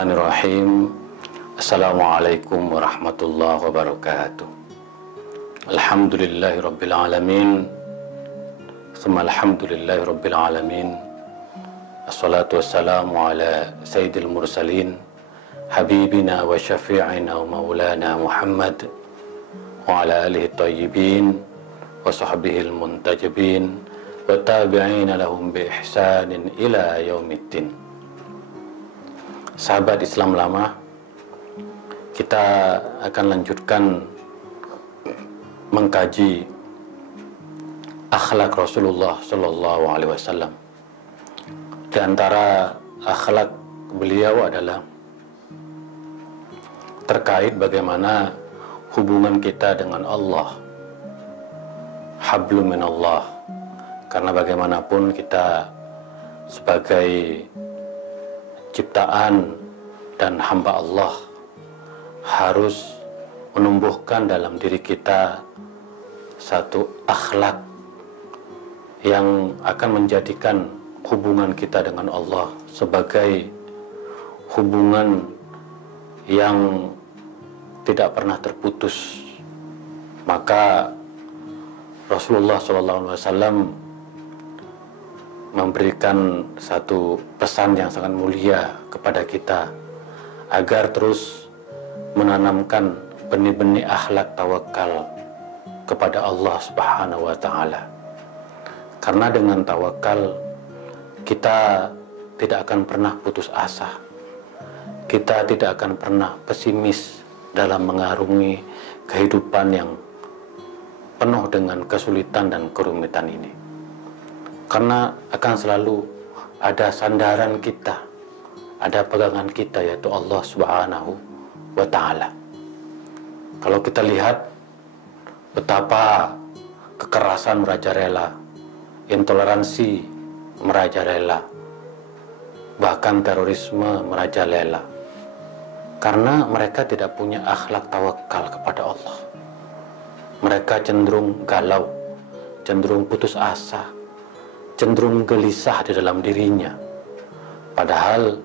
Bismillahirrahmanirrahim. Assalamualaikum warahmatullahi wabarakatuh. Alhamdulillahirabbil alamin. Tsumma alhamdulillahirabbil alamin. Assalatu wassalamu ala sayyidil mursalin habibina wa syafi'ina wa maulana Muhammad wa ala alihi thayyibin wa sahbihil muntajibin wa tabi'ina lahum bi ihsanin ila yaumiddin. Sahabat Islam lama, kita akan lanjutkan mengkaji akhlak Rasulullah Shallallahu Alaihi Wasallam. Di antara akhlak beliau adalah terkait bagaimana hubungan kita dengan Allah, hablum minallah. Karena bagaimanapun kita sebagai ciptaan dan hamba Allah harus menumbuhkan dalam diri kita satu akhlak yang akan menjadikan hubungan kita dengan Allah sebagai hubungan yang tidak pernah terputus. Maka Rasulullah SAW memberikan satu pesan yang sangat mulia kepada kita agar terus menanamkan benih-benih akhlak tawakal kepada Allah Subhanahu wa Ta'ala. Karena dengan tawakal kita tidak akan pernah putus asa, kita tidak akan pernah pesimis dalam mengarungi kehidupan yang penuh dengan kesulitan dan kerumitan ini. Karena akan selalu ada sandaran kita, ada pegangan kita, yaitu Allah Subhanahu wa Ta'ala. Kalau kita lihat betapa kekerasan merajalela, intoleransi merajalela, bahkan terorisme merajalela, karena mereka tidak punya akhlak tawakal kepada Allah. Mereka cenderung galau, cenderung putus asa, cenderung gelisah di dalam dirinya. Padahal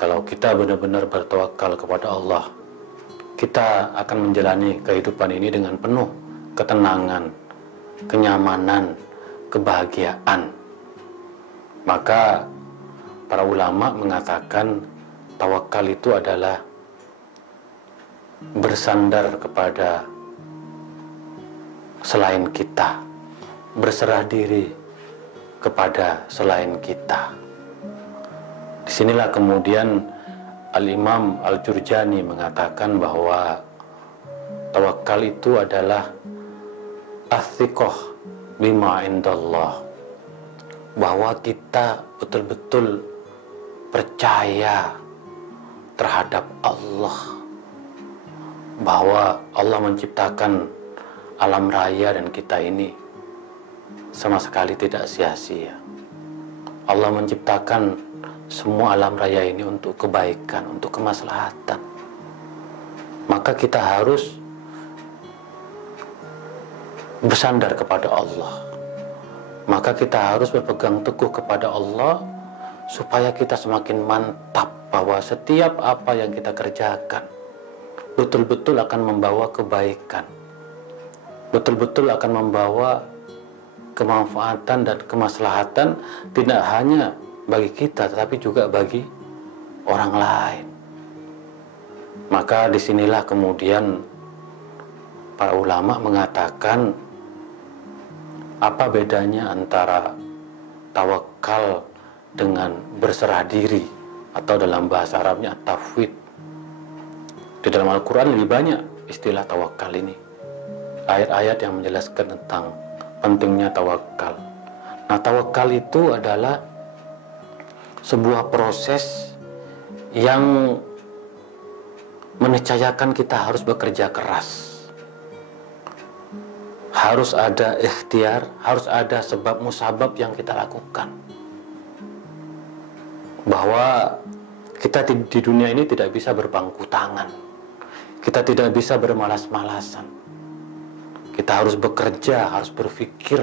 kalau kita benar-benar bertawakal kepada Allah, kita akan menjalani kehidupan ini dengan penuh ketenangan, kenyamanan, kebahagiaan. Maka para ulama mengatakan tawakal itu adalah bersandar kepada selain kita, berserah diri kepada selain kita. Disinilah kemudian Al-Imam Al-Jurjani mengatakan bahwa tawakal itu adalah athiqah bima indallah, bahwa kita betul-betul percaya terhadap Allah, bahwa Allah menciptakan alam raya dan kita ini sama sekali tidak sia-sia. Allah menciptakan semua alam raya ini untuk kebaikan, untuk kemaslahatan. Maka kita harus bersandar kepada Allah. Maka kita harus berpegang teguh kepada Allah supaya kita semakin mantap bahwa setiap apa yang kita kerjakan betul-betul akan membawa kebaikan, betul-betul akan membawa kemanfaatan dan kemaslahatan, tidak hanya bagi kita tetapi juga bagi orang lain. Maka disinilah kemudian para ulama mengatakan apa bedanya antara tawakal dengan berserah diri, atau dalam bahasa Arabnya tafwid. Di dalam Al-Quran lebih banyak istilah tawakal ini, ayat-ayat yang menjelaskan tentang pentingnya tawakal. Nah, tawakal itu adalah sebuah proses yang meniscayakan kita harus bekerja keras, harus ada ikhtiar, harus ada sebab musabab yang kita lakukan. Bahwa kita di dunia ini tidak bisa berpangku tangan, kita tidak bisa bermalas-malasan. Kita harus bekerja, harus berpikir,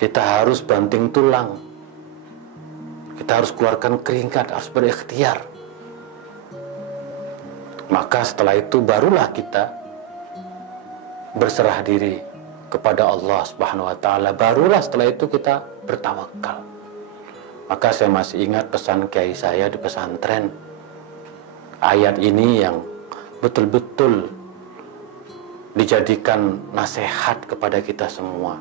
kita harus banting tulang, Kita harus keluarkan keringat, harus berikhtiar. Maka setelah itu barulah kita berserah diri kepada Allah Subhanahu wa taala. Barulah setelah itu kita bertawakal. Maka saya masih ingat pesan kiai saya di pesantren. Ayat ini yang betul-betul dijadikan nasihat kepada kita semua.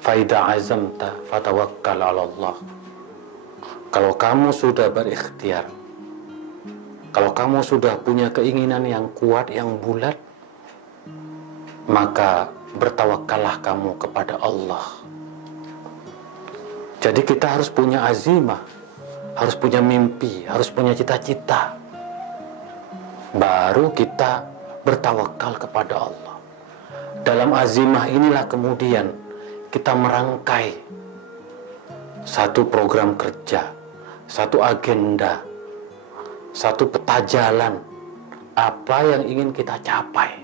Faida azamta fatawakkal 'ala Allah. Kalau kamu sudah berikhtiar, kalau kamu sudah punya keinginan yang kuat, yang bulat, maka bertawakallah kamu kepada Allah. Jadi kita harus punya azimah, harus punya mimpi, harus punya cita-cita. Baru kita bertawakal kepada Allah. Dalam azimah inilah kemudian kita merangkai satu program kerja, satu agenda, satu peta jalan apa yang ingin kita capai.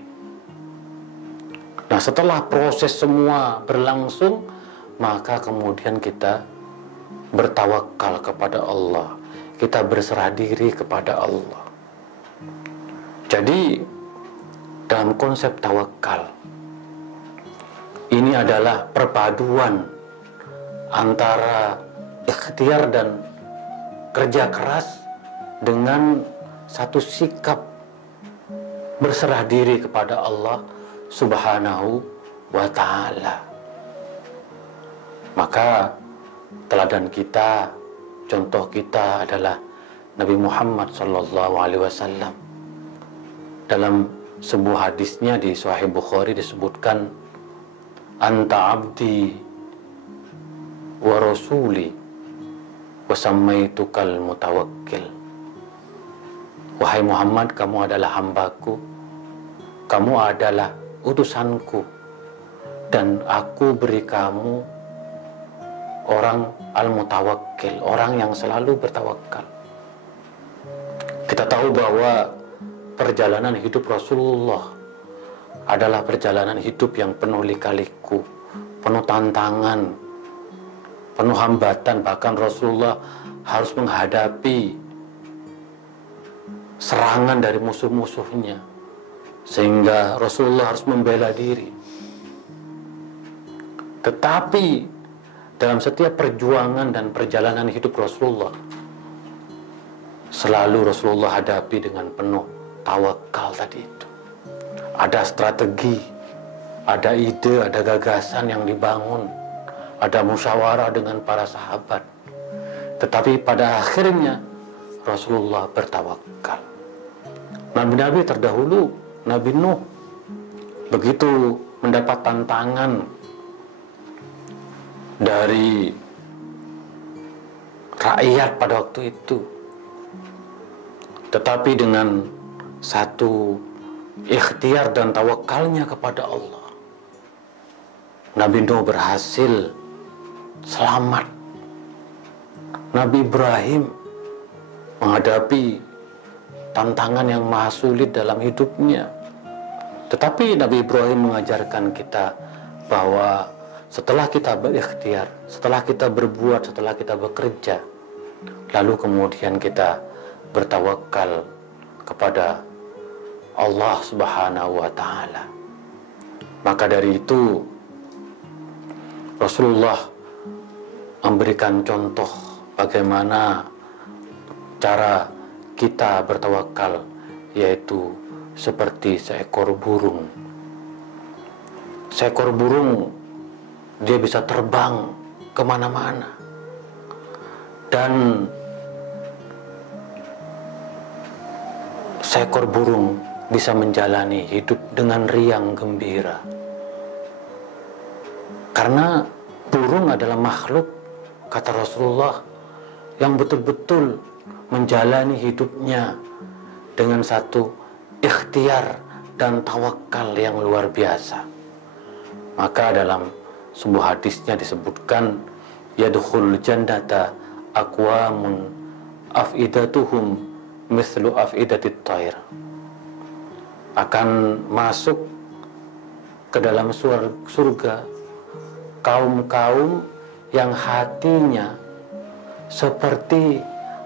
Nah, setelah proses semua berlangsung, maka kemudian kita bertawakal kepada Allah. Kita berserah diri kepada Allah. Jadi, dalam konsep tawakal, ini adalah perpaduan antara ikhtiar dan kerja keras dengan satu sikap berserah diri kepada Allah Subhanahu wa ta'ala. Maka teladan kita, contoh kita adalah Nabi Muhammad sallallahu alaihi wasallam. Dalam sebuah hadisnya di Sahih Bukhari disebutkan, anta abdi wa rasuli wa samaitukal mutawakkil. Wahai Muhammad, kamu adalah hambaku, kamu adalah utusanku, dan aku beri kamu orang al-mutawakkil, orang yang selalu bertawakal. Kita tahu bahwa perjalanan hidup Rasulullah adalah perjalanan hidup yang penuh lika-liku, penuh tantangan, penuh hambatan. Bahkan Rasulullah harus menghadapi serangan dari musuh-musuhnya, sehingga Rasulullah harus membela diri. Tetapi dalam setiap perjuangan dan perjalanan hidup Rasulullah, selalu Rasulullah hadapi dengan penuh tawakal tadi itu. Ada strategi, ada ide, ada gagasan yang dibangun, ada musyawarah dengan para sahabat. Tetapi pada akhirnya Rasulullah bertawakal. Nabi-nabi terdahulu, Nabi Nuh, begitu mendapat tantangan dari rakyat pada waktu itu, tetapi dengan satu ikhtiar dan tawakalnya kepada Allah, Nabi Nuh berhasil selamat. Nabi Ibrahim menghadapi tantangan yang maha sulit dalam hidupnya, tetapi Nabi Ibrahim mengajarkan kita bahwa setelah kita berikhtiar, setelah kita berbuat, setelah kita bekerja, lalu kemudian kita bertawakal kepada Allah Subhanahu wa ta'ala. Maka dari itu Rasulullah memberikan contoh bagaimana cara kita bertawakal, yaitu seperti seekor burung. Seekor burung, dia bisa terbang kemana-mana, dan seekor burung bisa menjalani hidup dengan riang gembira. Karena burung adalah makhluk, kata Rasulullah, yang betul-betul menjalani hidupnya dengan satu ikhtiar dan tawakal yang luar biasa. Maka dalam sebuah hadisnya disebutkan, yadkhul jannata aqwamun afidatuhum mislu afidatit thair. Akan masuk ke dalam surga kaum-kaum yang hatinya seperti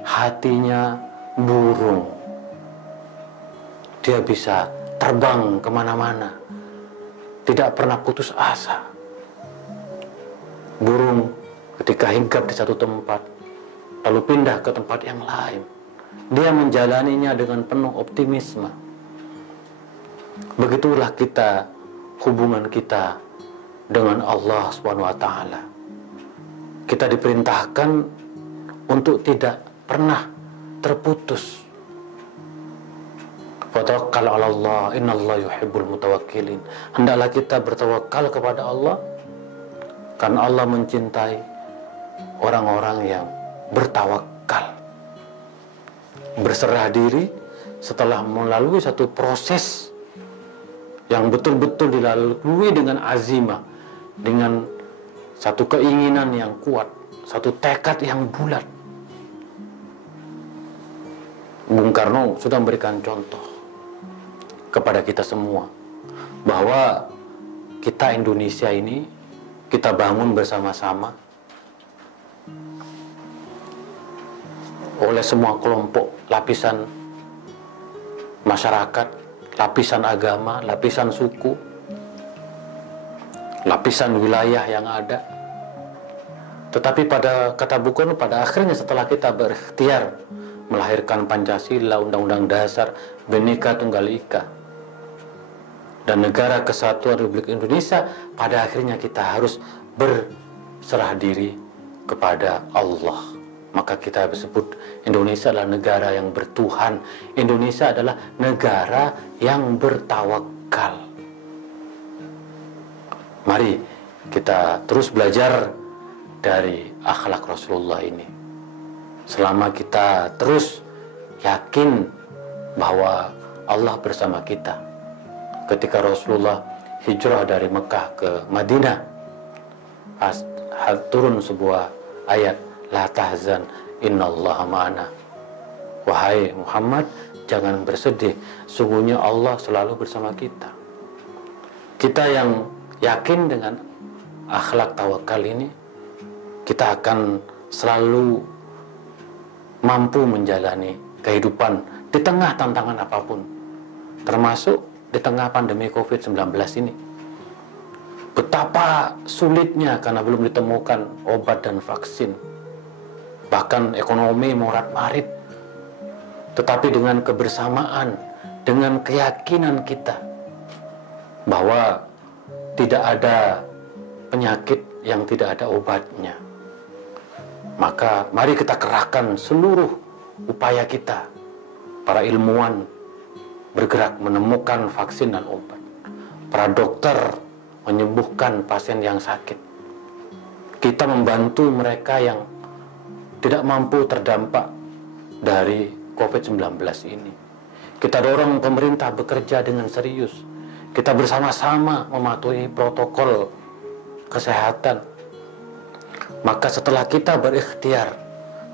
hatinya burung. Dia bisa terbang kemana-mana, tidak pernah putus asa. Burung ketika hinggap di satu tempat, lalu pindah ke tempat yang lain, dia menjalaninya dengan penuh optimisme. Begitulah kita, hubungan kita dengan Allah SWT. Kita diperintahkan untuk tidak pernah terputus. Fatawakkal 'ala Allah, innallaha yuhibbul mutawakkilin. Hendaklah kita bertawakal kepada Allah, karena Allah mencintai orang-orang yang bertawakal, berserah diri setelah melalui satu proses yang betul-betul dilalui dengan azimah, dengan satu keinginan yang kuat, satu tekad yang bulat. Bung Karno sudah memberikan contoh kepada kita semua bahwa kita Indonesia ini kita bangun bersama-sama oleh semua kelompok, lapisan masyarakat, lapisan agama, lapisan suku, lapisan wilayah yang ada. Tetapi pada kata Bung Karno, pada akhirnya setelah kita berikhtiar melahirkan Pancasila, Undang-Undang Dasar, Bhinneka Tunggal Ika, dan Negara Kesatuan Republik Indonesia, pada akhirnya kita harus berserah diri kepada Allah. Maka kita disebut Indonesia adalah negara yang bertuhan. Indonesia adalah negara yang bertawakal. Mari kita terus belajar dari akhlak Rasulullah ini. Selama kita terus yakin bahwa Allah bersama kita. Ketika Rasulullah hijrah dari Mekah ke Madinah, turun sebuah ayat, la tahzan innallaha ma'ana. Wahai Muhammad, jangan bersedih, sungguhnya Allah selalu bersama kita. Kita yang yakin dengan akhlak tawakal ini, kita akan selalu mampu menjalani kehidupan di tengah tantangan apapun, termasuk di tengah pandemi COVID-19 ini. Betapa sulitnya karena belum ditemukan obat dan vaksin. Bahkan ekonomi morat-marit. Tetapi dengan kebersamaan, dengan keyakinan kita bahwa tidak ada penyakit yang tidak ada obatnya, maka mari kita kerahkan seluruh upaya kita. Para ilmuwan bergerak menemukan vaksin dan obat. Para dokter menyembuhkan pasien yang sakit. Kita membantu mereka yang tidak mampu terdampak dari COVID-19 ini. Kita dorong pemerintah bekerja dengan serius. Kita bersama-sama mematuhi protokol kesehatan. Maka setelah kita berikhtiar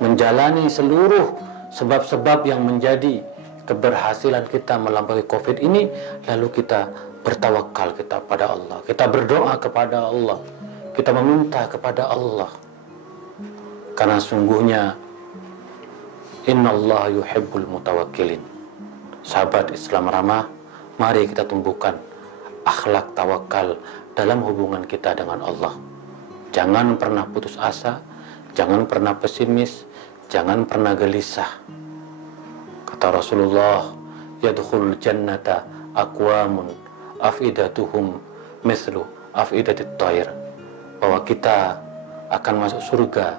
menjalani seluruh sebab-sebab yang menjadi keberhasilan kita melampaui COVID ini, lalu kita bertawakal kita pada Allah, kita berdoa kepada Allah, kita meminta kepada Allah, karena sungguhnya innallaha yuhibbul mutawakkilin. Sahabat Islam ramah, mari kita tumbuhkan akhlak tawakal dalam hubungan kita dengan Allah. Jangan pernah putus asa, jangan pernah pesimis, jangan pernah gelisah. Kata Rasulullah, yadkhulul jannata aqwamun afidatuhum mislu afidatit thair, bahwa kita akan masuk surga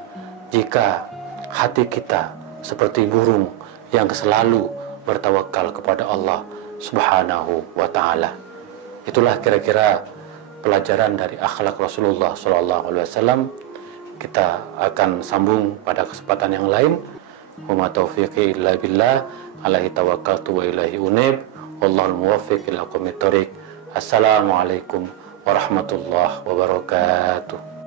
jika hati kita seperti burung yang selalu bertawakal kepada Allah Subhanahu wa ta'ala. Itulah kira-kira pelajaran dari akhlak Rasulullah SAW. Kita akan sambung pada kesempatan yang lain. Wa ma taufiqi illa billah, alaihi tawakkaltu wa ilaihi unib, wallahul muwaffiq ila aqwamit thoriq. Assalamualaikum warahmatullahi wabarakatuh.